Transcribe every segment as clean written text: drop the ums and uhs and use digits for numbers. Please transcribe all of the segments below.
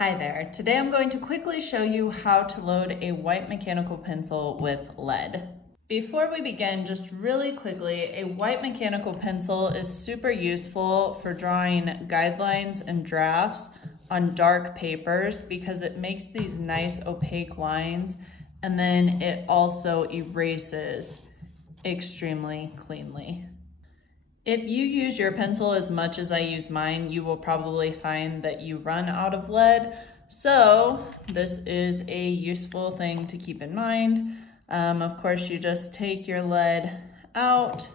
Hi there. Today I'm going to quickly show you how to load a white mechanical pencil with lead. Before we begin, just really quickly, a white mechanical pencil is super useful for drawing guidelines and drafts on dark papers because it makes these nice opaque lines, and then it also erases extremely cleanly. If you use your pencil as much as I use mine, you will probably find that you run out of lead. So this is a useful thing to keep in mind. Of course, you just take your lead out,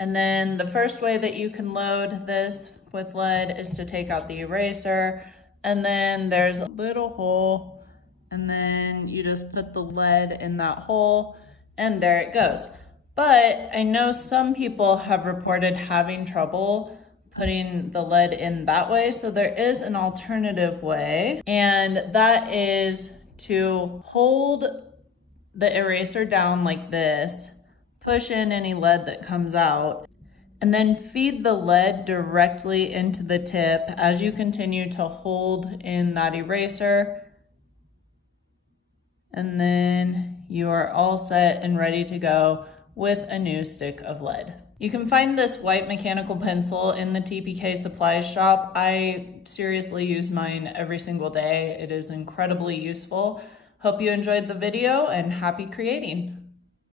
and then the first way that you can load this with lead is to take out the eraser, and then there's a little hole, and then you just put the lead in that hole, and there it goes. But I know some people have reported having trouble putting the lead in that way. So there is an alternative way, and that is to hold the eraser down like this, push in any lead that comes out, and then feed the lead directly into the tip as you continue to hold in that eraser. And then you are all set and ready to go with a new stick of lead. You can find this white mechanical pencil in the TPK supplies shop. I seriously use mine every single day. It is incredibly useful. Hope you enjoyed the video and happy creating.